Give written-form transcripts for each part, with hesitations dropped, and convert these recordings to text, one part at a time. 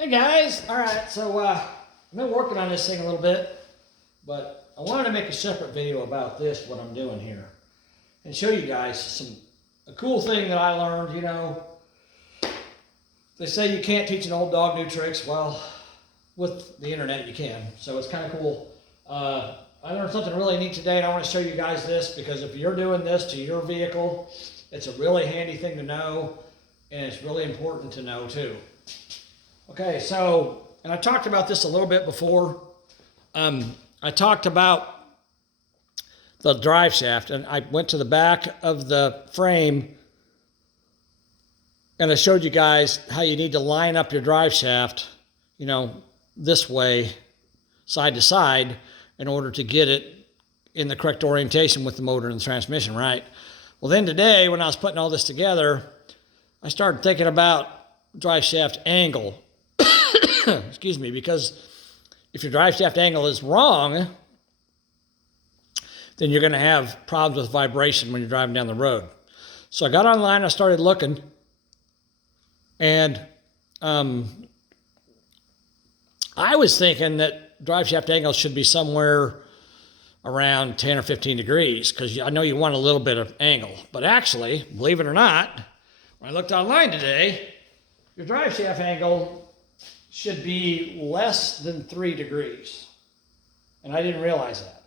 Hey guys, all right, so I've been working on this thing a little bit, but I wanted to make a separate video about this, what I'm doing here, and show you guys a cool thing that I learned. You know, they say you can't teach an old dog new tricks. Well, with the internet you can, so it's kind of cool. I learned something really neat today, and I want to show you guys this because if you're doing this to your vehicle, it's a really handy thing to know, and it's really important to know too. Okay, so, and I talked about this a little bit before. I talked about the drive shaft, and I went to the back of the frame and I showed you guys how you need to line up your drive shaft, you know, this way, side to side, in order to get it in the correct orientation with the motor and the transmission, right? Well, then today, when I was putting all this together, I started thinking about drive shaft angle. Excuse me, because if your drive shaft angle is wrong, then you're going to have problems with vibration when you're driving down the road. So I got online, I started looking, and I was thinking that drive shaft angle should be somewhere around 10 or 15 degrees, because I know you want a little bit of angle. But actually, believe it or not, when I looked online today, your drive shaft angle should be less than 3 degrees. And I didn't realize that.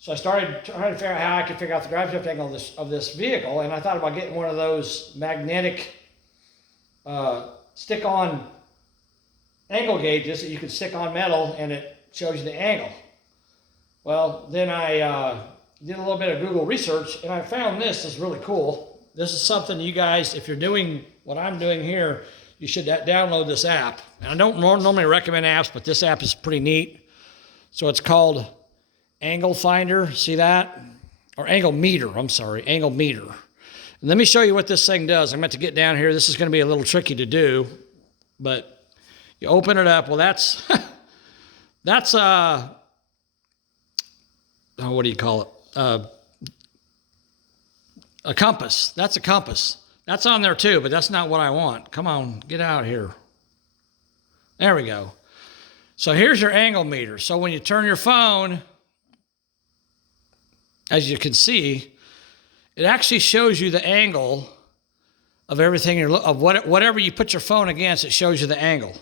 So I started trying to figure out how I could figure out the drive shaft angle of this vehicle, and I thought about getting one of those magnetic stick-on angle gauges that you can stick on metal, and it shows you the angle. Well, then I did a little bit of Google research, and I found this is really cool. This is something you guys, if you're doing what I'm doing here, you should download this app. And I don't normally recommend apps, but this app is pretty neat. So it's called Angle Finder. See that? Or Angle Meter. I'm sorry, Angle Meter. And let me show you what this thing does. I'm about to get down here. This is going to be a little tricky to do, but you open it up. Well, that's what do you call it? A compass. That's a compass. That's on there too, but that's not what I want. Come on, get out here. There we go. So here's your angle meter. So when you turn your phone, as you can see, it actually shows you the angle of everything, whatever you put your phone against, it shows you the angle.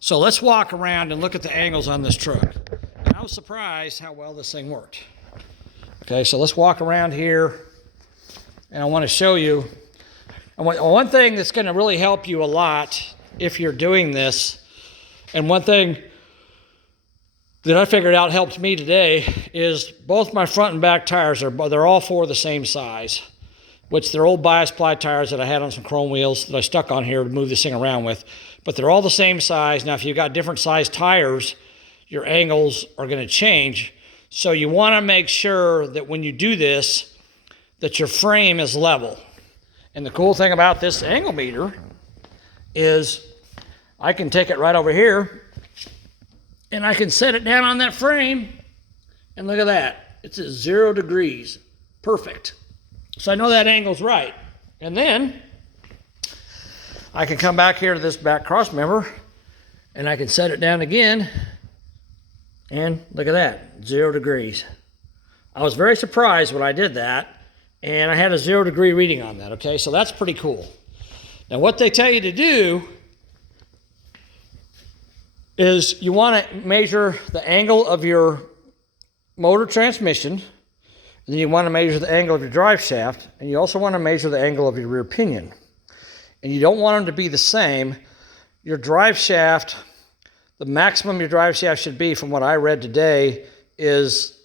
So let's walk around and look at the angles on this truck. And I was surprised how well this thing worked. Okay, so let's walk around here, and I want to show you. And one thing that's going to really help you a lot if you're doing this, and one thing that I figured out helped me today, is both my front and back tires, they're all four the same size, which they're old bias ply tires that I had on some chrome wheels that I stuck on here to move this thing around with. But they're all the same size. Now, if you've got different size tires, your angles are going to change. So you want to make sure that when you do this, that your frame is level. And the cool thing about this angle meter is I can take it right over here and I can set it down on that frame, and look at that. It's at 0 degrees. Perfect. So I know that angle's right. And then I can come back here to this back cross member and I can set it down again, and look at that, 0 degrees. I was very surprised when I did that, and I had a 0 degree reading on that, okay? So that's pretty cool. Now what they tell you to do is you want to measure the angle of your motor transmission, and then you want to measure the angle of your drive shaft, and you also want to measure the angle of your rear pinion. And you don't want them to be the same. Your drive shaft, the maximum your drive shaft should be, from what I read today, is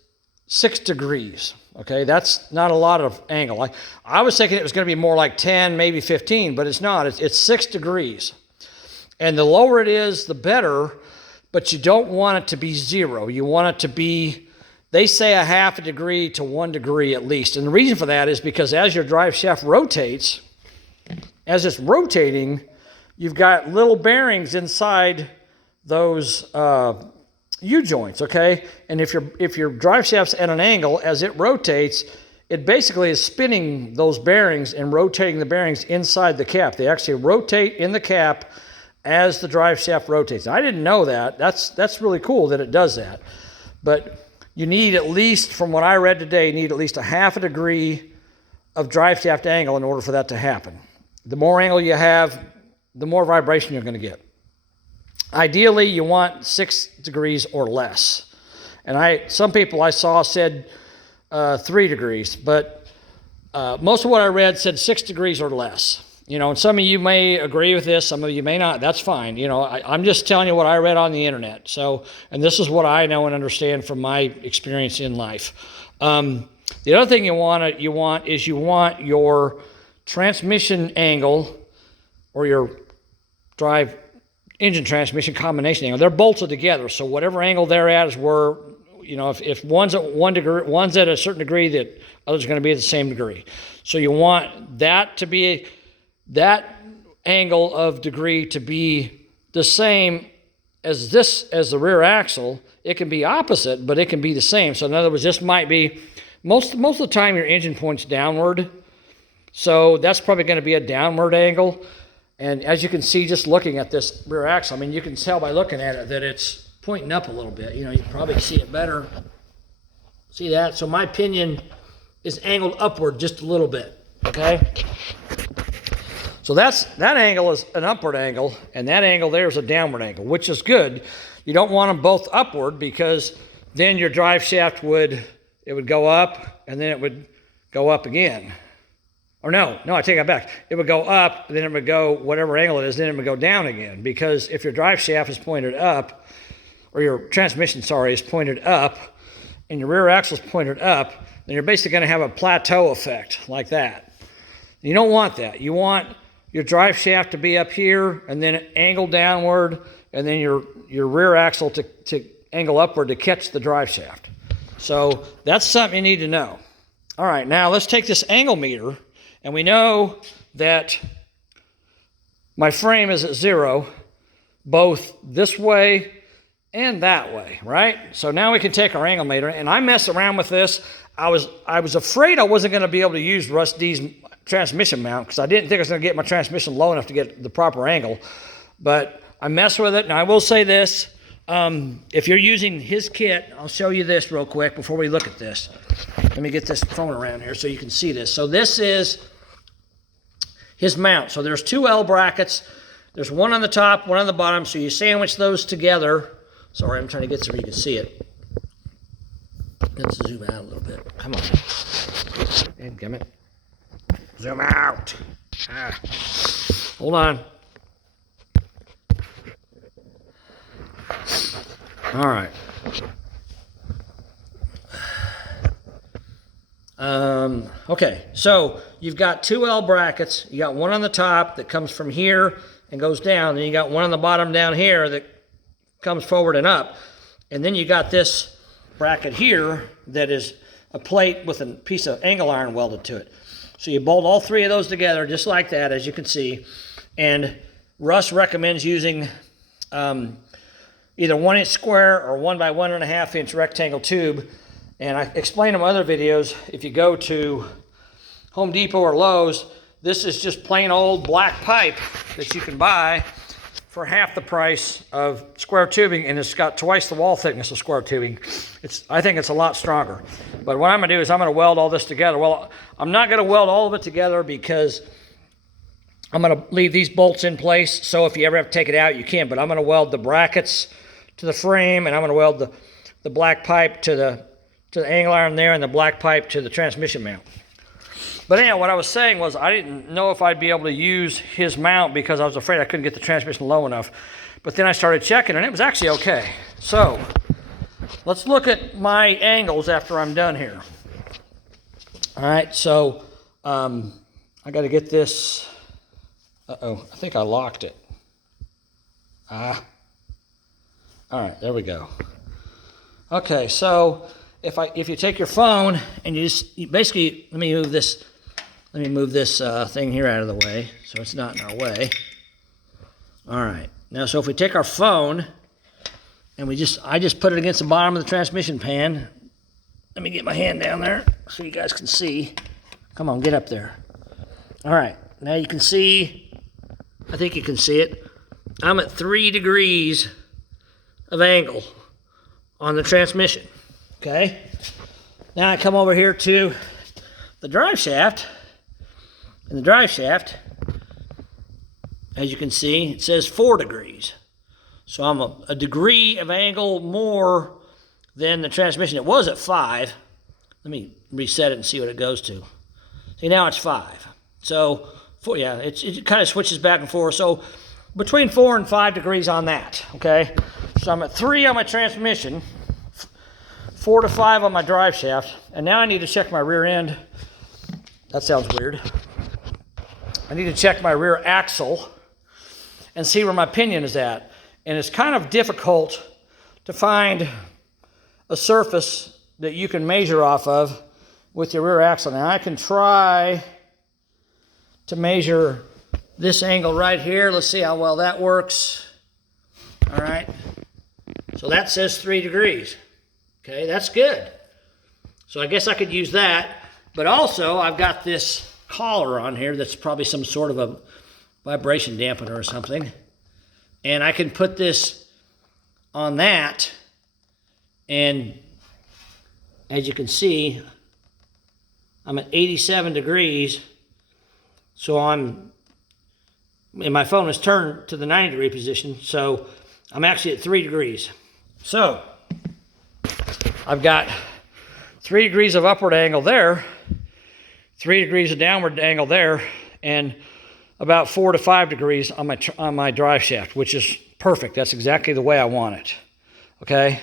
6 degrees. Okay, that's not a lot of angle. I was thinking it was going to be more like 10, maybe 15, but it's not. It's 6 degrees. And the lower it is, the better, but you don't want it to be 0. You want it to be, they say, a half a degree to 1 degree at least. And the reason for that is because as your drive shaft rotates, as it's rotating, you've got little bearings inside those U-joints, okay? And if your drive shaft's at an angle, as it rotates, it basically is spinning those bearings and rotating the bearings inside the cap. They actually rotate in the cap as the drive shaft rotates. I didn't know that. That's really cool that it does that. But you need at least, from what I read today, you need at least a half a degree of drive shaft angle in order for that to happen. The more angle you have, the more vibration you're going to get. Ideally, you want 6 degrees or less. And some people I saw said 3 degrees, but most of what I read said 6 degrees or less. You know, and some of you may agree with this, some of you may not. That's fine. You know, I'm just telling you what I read on the internet. So, and this is what I know and understand from my experience in life. The other thing you want your transmission angle or your drive engine transmission combination angle. They're bolted together, so whatever angle they're at is where, you know, if one's at 1 degree, one's at a certain degree, that others are going to be at the same degree. So you want that to be that angle of degree to be the same as the rear axle. It can be opposite, but it can be the same. So in other words, this might be most of the time your engine points downward, so that's probably going to be a downward angle. And as you can see, just looking at this rear axle, I mean, you can tell by looking at it that it's pointing up a little bit. You know, you can probably see it better. See that? So my pinion is angled upward just a little bit, okay? So that angle is an upward angle, and that angle there is a downward angle, which is good. You don't want them both upward, because then your drive shaft would go up, and then it would go up again. Or no, I take that back. It would go up, then it would go, whatever angle it is, then it would go down again. Because if your drive shaft is pointed up, or your transmission, is pointed up, and your rear axle is pointed up, then you're basically going to have a plateau effect like that. You don't want that. You want your drive shaft to be up here, and then angle downward, and then your rear axle to angle upward to catch the drive shaft. So that's something you need to know. All right, now let's take this angle meter. And we know that my frame is at 0, both this way and that way, right? So now we can take our angle meter, and I mess around with this. I was afraid I wasn't going to be able to use Russ D's transmission mount, because I didn't think I was going to get my transmission low enough to get the proper angle. But I messed with it, and I will say this. If you're using his kit, I'll show you this real quick before we look at this. Let me get this phone around here so you can see this. So this is his mount. So there's 2 L brackets. There's one on the top, one on the bottom. So you sandwich those together. Sorry, I'm trying to get so you can see it. Let's zoom out a little bit. Come on. Dadgummit. Zoom out. Hold on. All right. Okay, so you've got 2 L brackets. You got one on the top that comes from here and goes down. Then you got one on the bottom down here that comes forward and up. And then you got this bracket here that is a plate with a piece of angle iron welded to it. So you bolt all 3 of those together just like that, as you can see. And Russ recommends using either 1-inch square or 1 by 1.5-inch rectangle tube. And I explained in my other videos, if you go to Home Depot or Lowe's, this is just plain old black pipe that you can buy for half the price of square tubing, and it's got twice the wall thickness of square tubing. I think it's a lot stronger. But what I'm going to do is I'm going to weld all this together. Well, I'm not going to weld all of it together because I'm going to leave these bolts in place, so if you ever have to take it out, you can. But I'm going to weld the brackets to the frame, and I'm going to weld the black pipe to the angle iron there, and the black pipe to the transmission mount. But anyhow, what I was saying was I didn't know if I'd be able to use his mount because I was afraid I couldn't get the transmission low enough. But then I started checking, and it was actually okay. So let's look at my angles after I'm done here. All right, so I got to get this. Uh-oh, I think I locked it. All right, there we go. Okay, so if you take your phone and you basically, let me move this thing here out of the way so it's not in our way. All right, now so if we take our phone and I just put it against the bottom of the transmission pan. Let me get my hand down there so you guys can see. Come on, get up there. All right, now you can see, I think you can see it. I'm at 3 degrees of angle on the transmission, okay? Now I come over here to the drive shaft, and the drive shaft, as you can see, it says 4 degrees. So I'm a degree of angle more than the transmission. It was at 5. Let me reset it and see what it goes to. See, now it's 5. So, yeah, it kind of switches back and forth. So between 4 and 5 degrees on that, okay? So I'm at 3 on my transmission, 4 to 5 on my drive shaft, and now I need to check my rear end. That sounds weird. I need to check my rear axle and see where my pinion is at. And it's kind of difficult to find a surface that you can measure off of with your rear axle. Now I can try to measure this angle right here. Let's see how well that works. All right. So that says 3 degrees. Okay, that's good. So I guess I could use that. But also I've got this collar on here that's probably some sort of a vibration dampener or something. And I can put this on that, and as you can see, I'm at 87 degrees, so and my phone is turned to the 90 degree position, so I'm actually at 3 degrees. So I've got 3 degrees of upward angle there, 3 degrees of downward angle there, and about 4 to 5 degrees on my drive shaft, which is perfect. That's exactly the way I want it. Okay,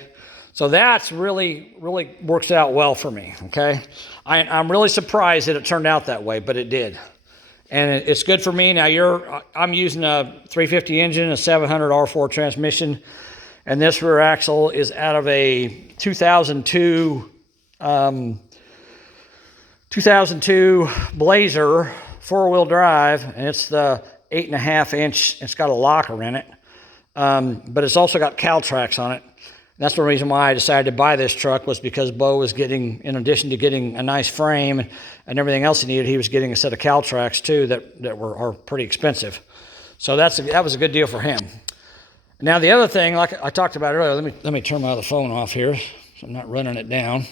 so that's really works out well for me. Okay, I'm really surprised that it turned out that way, but it did, and it's good for me. Now I'm using a 350 engine, a 700 R4 transmission, and this rear axle is out of a 2002 Blazer 4-wheel drive, and it's the 8.5 inch. It's got a locker in it, but it's also got cowl tracks on it. That's the reason why I decided to buy this truck, was because Bo was getting, in addition to getting a nice frame and everything else he needed, he was getting a set of cowl tracks too that are pretty expensive. So that was a good deal for him. Now the other thing, like I talked about earlier, let me turn my other phone off here so I'm not running it down.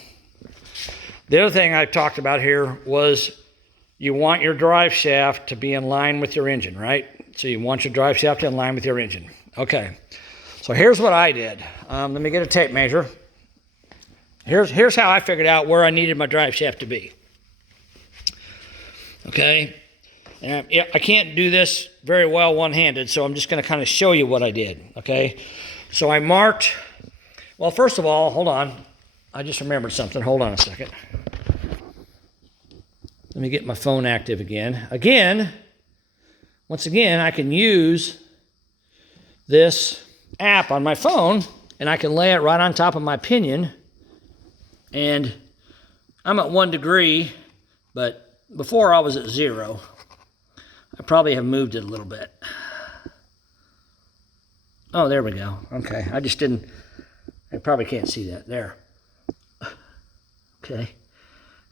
The other thing I talked about here was you want your drive shaft to be in line with your engine, right? So you want your drive shaft in line with your engine. Okay, so here's what I did. Let me get a tape measure. Here's how I figured out where I needed my drive shaft to be. Okay, and I can't do this very well one-handed, so I'm just going to kind of show you what I did. Okay, so I marked, well, first of all, hold on. I just remembered something. Hold on a second. Let me get my phone active again. Once again, I can use this app on my phone, and I can lay it right on top of my pinion. And I'm at 1 degree, but before I was at 0. I probably have moved it a little bit. Oh, there we go. Okay, I probably can't see that. There. Okay,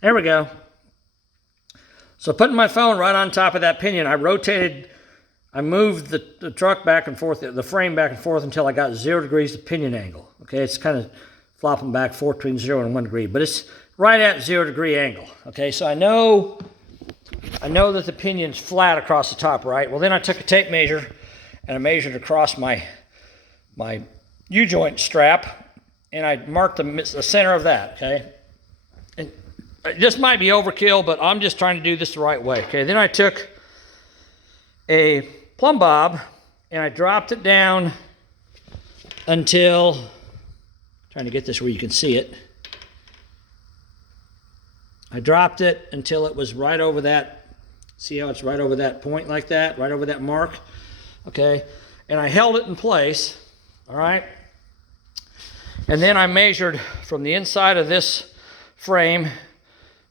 there we go. So putting my phone right on top of that pinion, I moved the truck back and forth, the frame back and forth until I got 0 degrees of pinion angle. Okay, it's kind of flopping back forth between 0 and 1 degree, but it's right at 0 degree angle. Okay, so I know that the pinion's flat across the top, right? Well, then I took a tape measure and I measured across my U-joint strap, and I marked the center of that, okay? And this might be overkill, but I'm just trying to do this the right way, okay? Then I took a plumb bob and I dropped it down until, trying to get this where you can see it. I dropped it until it was right over that, see how it's right over that point like that, right over that mark, okay? And I held it in place, all right? And then I measured from the inside of this frame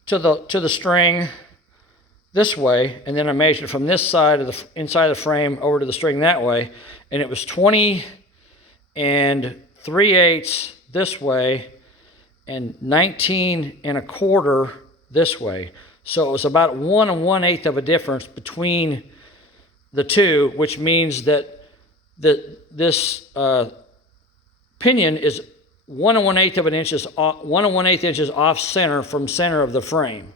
to the string this way, and then I measured from this side of the inside of the frame over to the string that way, and it was 20 3/8 this way and 19 1/4 this way. So it was about 1 1/8 of a difference between the two, which means that this pinion is 1 1/8 inches off center from center of the frame.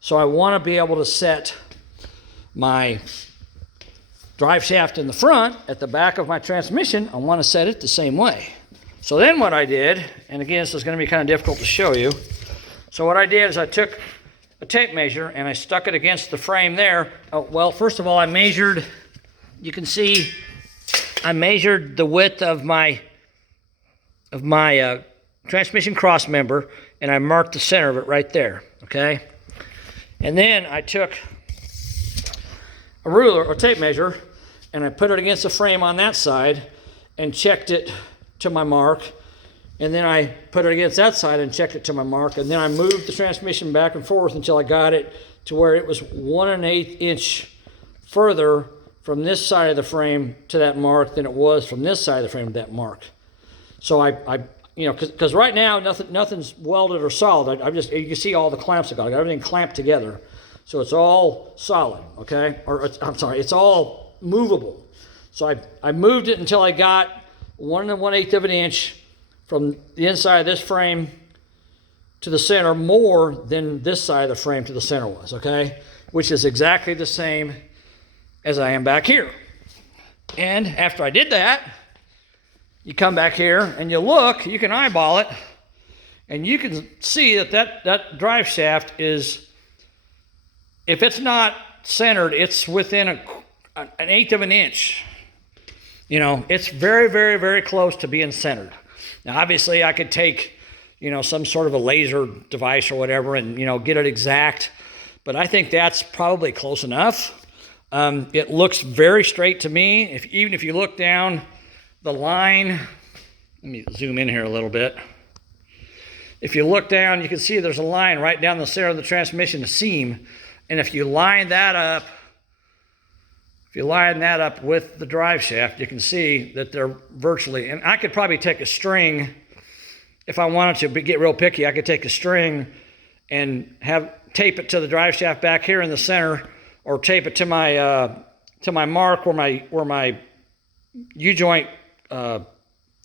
So I want to be able to set my drive shaft in the front. At the back of my transmission, I want to set it the same way. So then what I did, and again, this is going to be kind of difficult to show you. So what I did is I took a tape measure and I stuck it against the frame there. Oh, well, first of all, I measured, you can see, I measured the width of my transmission cross member, and I marked the center of it right there, okay? And then I took a ruler or tape measure and I put it against the frame on that side and checked it to my mark. And then I put it against that side and checked it to my mark. And then I moved the transmission back and forth until I got it to where it was 1 1/8 inch further from this side of the frame to that mark than it was from this side of the frame to that mark. So I you know, because right now nothing's welded or solid. You can see all the clamps I got. I got everything clamped together, so it's all solid, okay? Or I'm sorry, it's all movable. So I moved it until I got 1 1/8 of an inch from the inside of this frame to the center more than this side of the frame to the center was, okay? Which is exactly the same as I am back here. And after I did that, you come back here and you look, you can eyeball it, and you can see that drive shaft is, if it's not centered, it's within an 1/8 of an inch. You know, it's very, very, very close to being centered. Now, obviously, I could take, you know, some sort of a laser device or whatever and, you know, get it exact, but I think that's probably close enough. It looks very straight to me. Even if you look down the line, let me zoom in here a little bit. If you look down, you can see there's a line right down the center of the transmission, the seam, and if you line that up, with the drive shaft, you can see that they're virtually, and I could probably take a string, if I wanted to get real picky, I could take a string and tape it to the drive shaft back here in the center, or tape it to my mark where my U-joint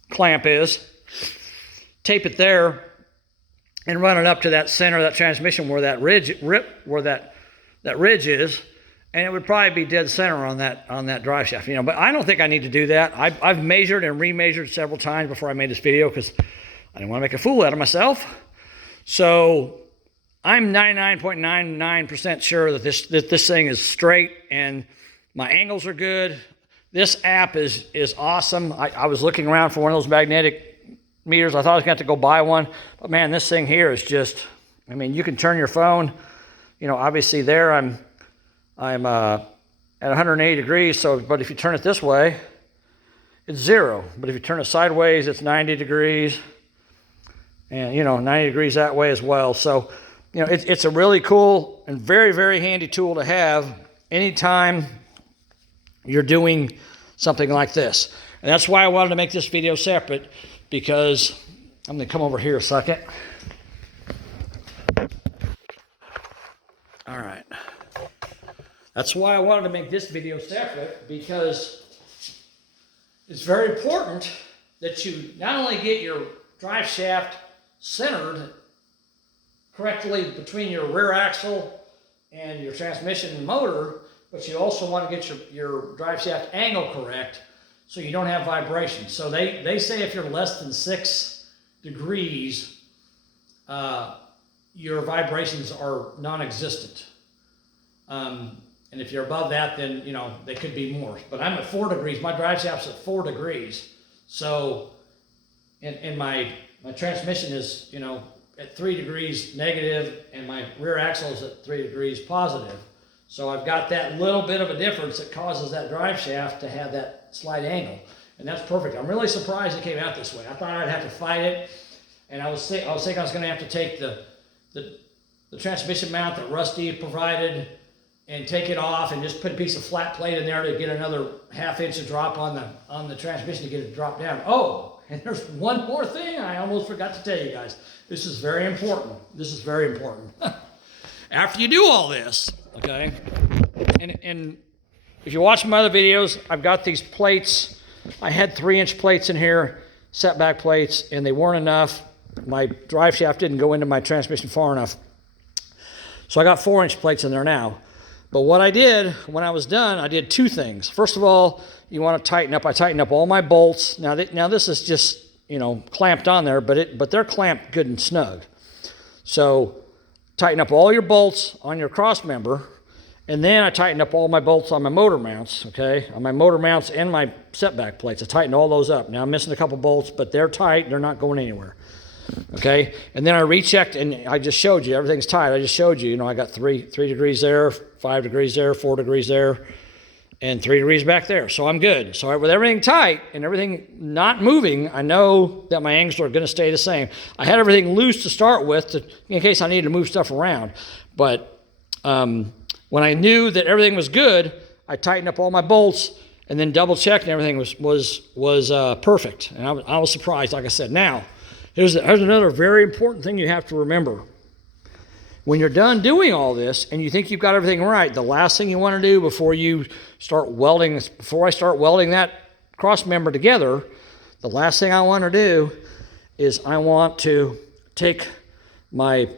clamp is, tape it there, and run it up to that center of that transmission where that ridge is, and it would probably be dead center on that drive shaft, you know. But I don't think I need to do that. I've measured and remeasured several times before I made this video because I didn't want to make a fool out of myself. So I'm 99.99% sure that this thing is straight and my angles are good. This app is awesome. I was looking around for one of those magnetic meters. I thought I was going to have to go buy one, but man, this thing here is just, I mean, you can turn your phone, you know, obviously there I'm at 180 degrees, but if you turn it this way, it's 0. But if you turn it sideways, it's 90 degrees. And, you know, 90 degrees that way as well. So, you know, it's a really cool and very, very handy tool to have anytime you're doing something like this. And that's why I wanted to make this video separate, because I'm going to come over here a second. All right. That's why I wanted to make this video separate, because it's very important that you not only get your drive shaft centered correctly between your rear axle and your transmission and motor, but you also want to get your drive shaft angle correct so you don't have vibration. So they say if you're less than 6 degrees, your vibrations are non-existent. And if you're above that, then, you know, they could be more. But I'm at 4 degrees. My drive shaft's at 4 degrees. So, and my transmission is, you know, at 3 degrees negative, and my rear axle is at 3 degrees positive. So I've got that little bit of a difference that causes that drive shaft to have that slight angle. And that's perfect. I'm really surprised it came out this way. I thought I'd have to fight it. And I was thinking I was going to have to take the transmission mount that Rusty provided and take it off and just put a piece of flat plate in there to get another 1/2 inch of drop on the transmission to get it to drop down. Oh, and there's one more thing I almost forgot to tell you guys. This is very important. This is very important. After you do all this, okay, and if you watch my other videos, I've got these plates I had 3-inch plates in here, setback plates, and they weren't enough. My drive shaft didn't go into my transmission far enough. So I got 4-inch plates in there now. But what I did when I was done, I did 2 things. First of all, you want to tighten up. I tightened up all my bolts. Now this is just, you know, clamped on there, but they're clamped good and snug. So tighten up all your bolts on your cross member, and then I tightened up all my bolts on my motor mounts, okay? On my motor mounts and my setback plates. I tightened all those up. Now I'm missing a couple bolts, but they're tight. They're not going anywhere, okay? And then I rechecked, and I just showed you everything's tight. I just showed you, you know, I got 3 degrees there, 5 degrees there, 4 degrees there, and 3 degrees back there. So I'm good. So with everything tight and everything not moving, I know that my angles are going to stay the same. I had everything loose to start with in case I needed to move stuff around. But when I knew that everything was good, I tightened up all my bolts and then double checked, and everything was perfect. And I was surprised, like I said. Now, here's another very important thing you have to remember. When you're done doing all this and you think you've got everything right, the last thing you want to do before I start welding that cross member together, the last thing I want to do is I want to take my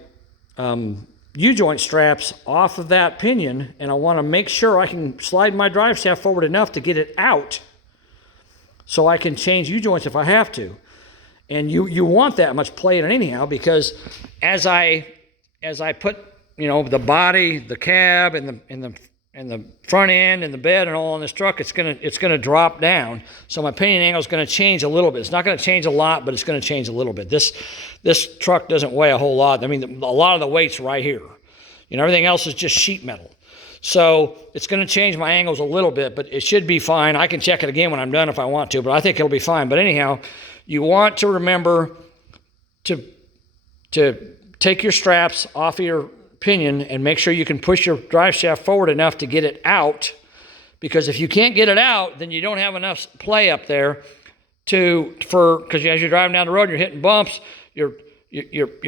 U-joint straps off of that pinion, and I want to make sure I can slide my drive shaft forward enough to get it out so I can change U-joints if I have to. And you want that much play in it anyhow, because as I put, you know, the body, the cab, and the front end and the bed and all on this truck, it's gonna drop down. So my pinion angle is gonna change a little bit. It's not gonna change a lot, but it's gonna change a little bit. This truck doesn't weigh a whole lot. I mean, a lot of the weight's right here. You know, everything else is just sheet metal. So it's gonna change my angles a little bit, but it should be fine. I can check it again when I'm done if I want to, but I think it'll be fine. But anyhow, you want to remember to take your straps off of your pinion and make sure you can push your drive shaft forward enough to get it out, because if you can't get it out, then you don't have enough play up there because as you're driving down the road, you're hitting bumps, your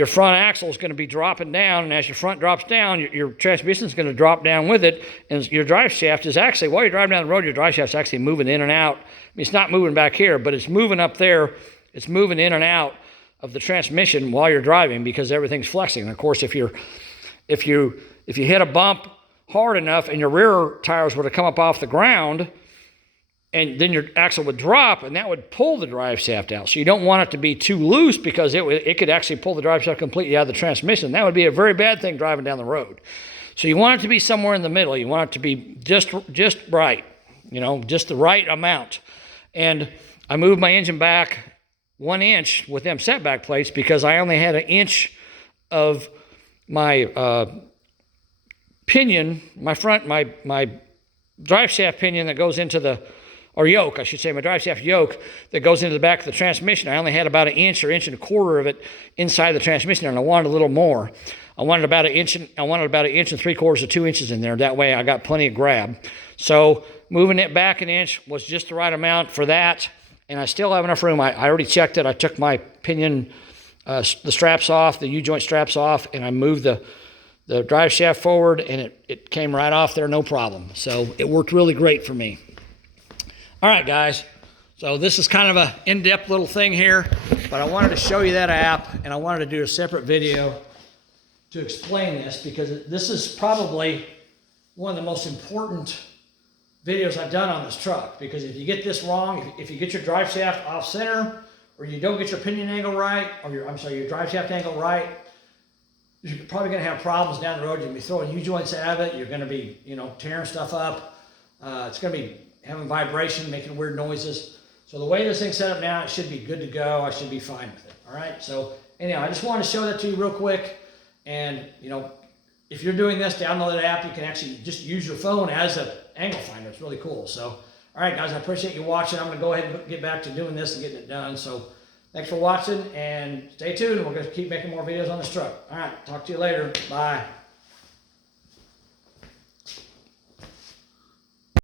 front axle is going to be dropping down, and as your front drops down, your transmission is going to drop down with it, and your drive shaft is actually, while you're driving down the road, your drive shaft is actually moving in and out. I mean, it's not moving back here, but it's moving up there. It's moving in and out of the transmission while you're driving because everything's flexing. And of course, if you hit a bump hard enough and your rear tires were to come up off the ground, and then your axle would drop, and that would pull the drive shaft out. So you don't want it to be too loose, because it could actually pull the drive shaft completely out of the transmission. That would be a very bad thing driving down the road. So you want it to be somewhere in the middle. You want it to be just right, you know, just the right amount. And I moved my engine back 1 inch with them setback plates because I only had 1 inch of my pinion, my drive shaft pinion that goes into or yoke, I should say, my drive shaft yoke that goes into the back of the transmission. I only had about 1 inch or 1.25 of it inside the transmission, and I wanted a little more. I wanted about 1 inch. I wanted about 1 3/4 to 2 inches in there. That way, I got plenty of grab. So moving it back 1 inch was just the right amount for that, and I still have enough room. I already checked it. I took my pinion, the straps off, the U-joint straps off, and I moved the drive shaft forward, and it came right off there, no problem. So it worked really great for me. All right, guys. So this is kind of an in-depth little thing here, but I wanted to show you that app, and I wanted to do a separate video to explain this, because this is probably one of the most important videos I've done on this truck. Because if you get this wrong, if you get your drive shaft off center, or you don't get your pinion angle right, or your drive shaft angle right, you're probably going to have problems down the road. You're going to be throwing U-joints at it. You're going to be, tearing stuff up. It's going to be having vibration, making weird noises. So the way this thing's set up now, it should be good to go. I should be fine with it. All right. So anyhow, I just wanted to show that to you real quick. And, if you're doing this, download that app. You can actually just use your phone as an angle finder. It's really cool. So, all right, guys, I appreciate you watching. I'm going to go ahead and get back to doing this and getting it done. So thanks for watching, and stay tuned. We're going to keep making more videos on this truck. All right. Talk to you later. Bye.